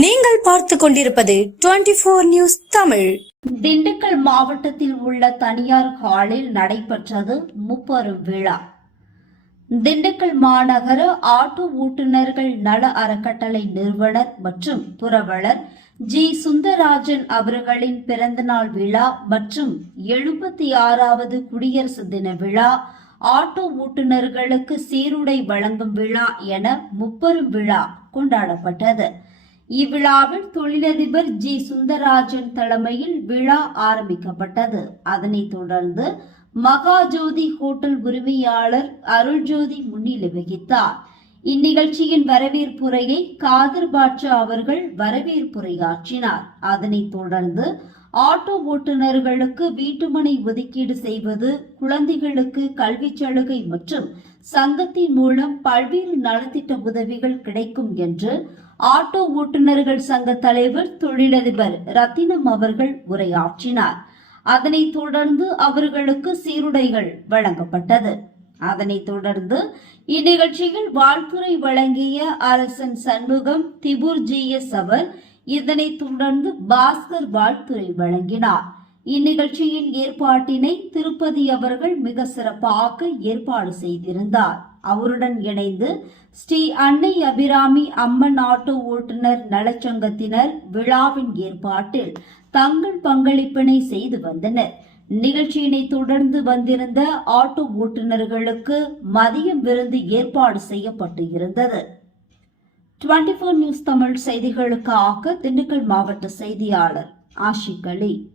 நீங்கள் பார்த்து கொண்டிருப்பது twenty four news Tamil. Dindigul மாவட்டத்தில் உள்ள தனியார் ஹாலில் நடைபெற்றது முப்பெரும் விழா. திண்டுக்கல் மாநகர ஆட்டோ ஓட்டுநர்கள் நல அறக்கட்டளை நிறுவனர் மற்றும் புரவலர் ஜி. சுந்தரராஜன் அவர்களின் பிறந்தநாள் விழா மற்றும் எழுபத்தி ஆறாவது குடியரசு தின விழா ஆட்டோ ஓட்டுநர்களுக்கு சீருடை வழங்கும் விழா என முப்பெரும் விழா கொண்டாடப்பட்டது. இவ்விழாவில் தொழிலதிபர் ஜி. சுந்தரராஜன் தலைமையில் விழா ஆரம்பிக்கப்பட்டது. அதனைத் தொடர்ந்து மகாஜோதி ஹோட்டல் உரிமையாளர் அருள்ஜோதி முன்னிலை வகித்தார். இந்நிகழ்ச்சியின் வரவேற்புரையை காதர் பாட்சா அவர்கள் வரவேற்புரையாற்றினார். அதனைத் தொடர்ந்து ஆட்டோ ஓட்டுநர்களுக்கு வீட்டுமனை ஒதுக்கீடு செய்வது குழந்தைகளுக்கு கல்விச் சலுகை மற்றும் சங்கத்தின் மூலம் பல்வேறு நலத்திட்ட உதவிகள் கிடைக்கும் என்று ஆட்டோ ஓட்டுநர்கள் சங்க தலைவர் தொழிலதிபர் ரத்தினம் அவர்கள் உரையாற்றினார். அதனைத் தொடர்ந்து அவர்களுக்கு சீருடைகள் வழங்கப்பட்டது. அதனைத் தொடர்ந்து இந்நிகழ்ச்சியில் வாழ்த்துறை வழங்கிய அரசன் சண்முகம் திபுர் ஜி எஸ் அவர் இதனைத் தொடர்ந்து பாஸ்கர் வாழ்த்துறை வழங்கினார். இந்நிகழ்ச்சியின் ஏற்பாட்டினை திருப்பதி அவர்கள் மிக சிறப்பாக ஏற்பாடு செய்திருந்தார். அவருடன் இணைந்து ஸ்ரீ அன்னை அபிராமி அம்மன் ஆட்டோ ஓட்டுநர் நலச்சங்கத்தினர் விழாவின் ஏற்பாட்டில் தங்கள் பங்களிப்பினை செய்து வந்தனர். நிகழ்ச்சியினை தொடர்ந்து வந்திருந்த ஆட்டோ ஓட்டுநர்களுக்கு மதியம் விருந்து ஏற்பாடு செய்யப்பட்டு இருந்தது. டுவெண்டி நியூஸ் தமிழ் செய்திகளுக்காக திண்டுக்கல் மாவட்ட செய்தியாளர் ஆஷிக் அலி.